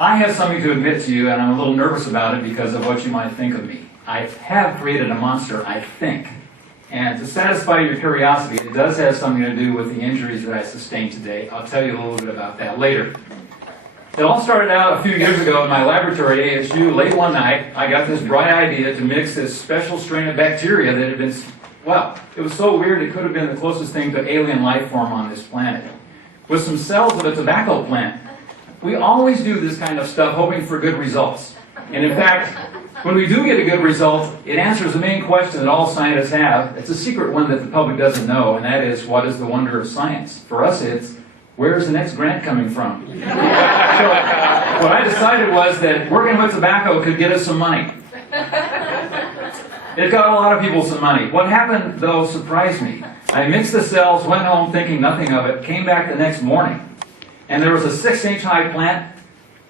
I have something to admit to you, and I'm a little nervous about it because of what you might think of me. I have created a monster, I think. And to satisfy your curiosity, it does have something to do with the injuries that I sustained today. I'll tell you a little bit about that later. It all started out a few years ago in my laboratory at ASU. Late one night, I got this bright idea to mix this special strain of bacteria that had been, well, it was so weird it could have been the closest thing to alien life form on this planet, with some cells of a tobacco plant. We always do this kind of stuff hoping for good results. And in fact, when we do get a good result, it answers the main question that all scientists have. It's a secret one that the public doesn't know, and that is, what is the wonder of science? For us, it's, where's the next grant coming from? So, what I decided was that working with tobacco could get us some money. It got a lot of people some money. What happened, though, surprised me. I mixed the cells, went home thinking nothing of it, came back the next morning, and there was a 6-inch high plant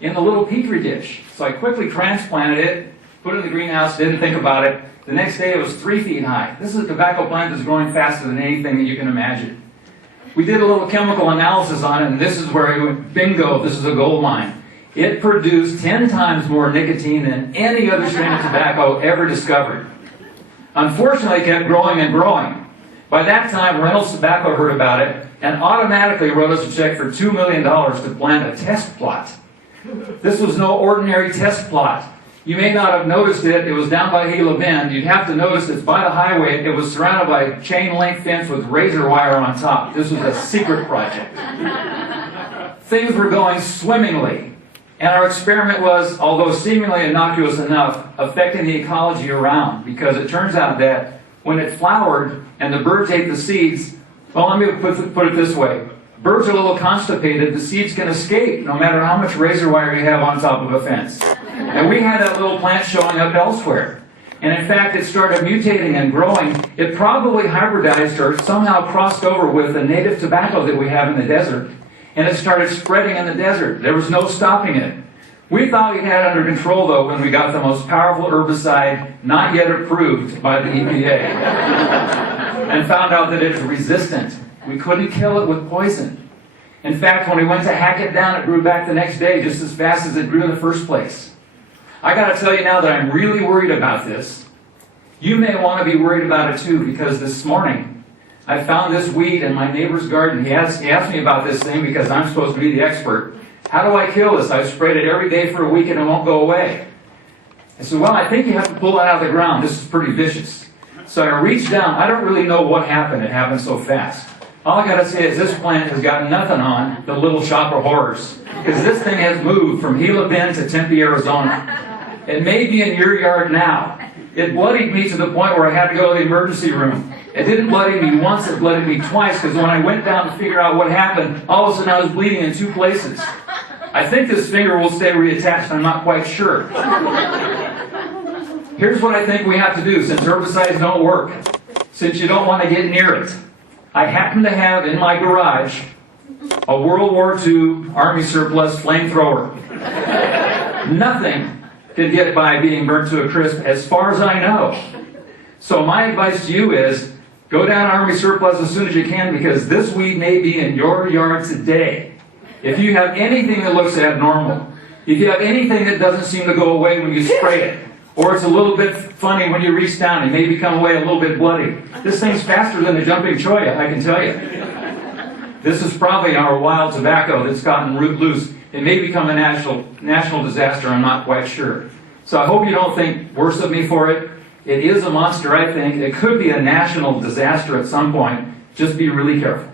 in the little petri dish. So I quickly transplanted it, put it in the greenhouse, didn't think about it. The next day it was 3 feet high. This is a tobacco plant that's growing faster than anything that you can imagine. We did a little chemical analysis on it, and this is where I went, bingo, this is a gold mine. It produced 10 times more nicotine than any other strain of tobacco ever discovered. Unfortunately, it kept growing and growing. By that time, Reynolds Tobacco heard about it and automatically wrote us a check for $2 million to plant a test plot. This was no ordinary test plot. You may not have noticed it. It was down by Gila Bend. You'd have to notice it's by the highway. It was surrounded by a chain-link fence with razor wire on top. This was a secret project. Things were going swimmingly. And our experiment was, although seemingly innocuous enough, affecting the ecology around, because it turns out that when it flowered and the birds ate the seeds, well, let me put it this way. Birds are a little constipated. The seeds can escape no matter how much razor wire you have on top of a fence. And we had that little plant showing up elsewhere. And in fact, it started mutating and growing. It probably hybridized or somehow crossed over with the native tobacco that we have in the desert. And it started spreading in the desert. There was no stopping it. We thought we had it under control, though, when we got the most powerful herbicide not yet approved by the EPA. And found out that it's resistant. We couldn't kill it with poison. In fact, when we went to hack it down, it grew back the next day just as fast as it grew in the first place. I got to tell you now that I'm really worried about this. You may want to be worried about it too, because this morning I found this weed in my neighbor's garden. He asked me about this thing because I'm supposed to be the expert. How do I kill this? I've sprayed it every day for a week and it won't go away. I said, well, I think you have to pull it out of the ground. This is pretty vicious. So I reached down. I don't really know what happened. It happened so fast. All I got to say is this plant has got nothing on the Little Shop of Horrors, because this thing has moved from Gila Bend to Tempe, Arizona. It may be in your yard now. It bloodied me to the point where I had to go to the emergency room. It didn't bloody me once, it bloodied me twice, because when I went down to figure out what happened, all of a sudden I was bleeding in 2 places. I think this finger will stay reattached, I'm not quite sure. Here's what I think we have to do, since herbicides don't work, since you don't want to get near it. I happen to have in my garage a World War II Army surplus flamethrower. Nothing could get by being burnt to a crisp as far as I know. So my advice to you is, go down Army surplus as soon as you can, because this weed may be in your yard today. If you have anything that looks abnormal, if you have anything that doesn't seem to go away when you spray it, or it's a little bit funny when you reach down, it may become away a little bit bloody. This thing's faster than a jumping cholla, I can tell you. This is probably our wild tobacco that's gotten root loose. It may become a national disaster, I'm not quite sure. So I hope you don't think worse of me for it. It is a monster, I think. It could be a national disaster at some point. Just be really careful.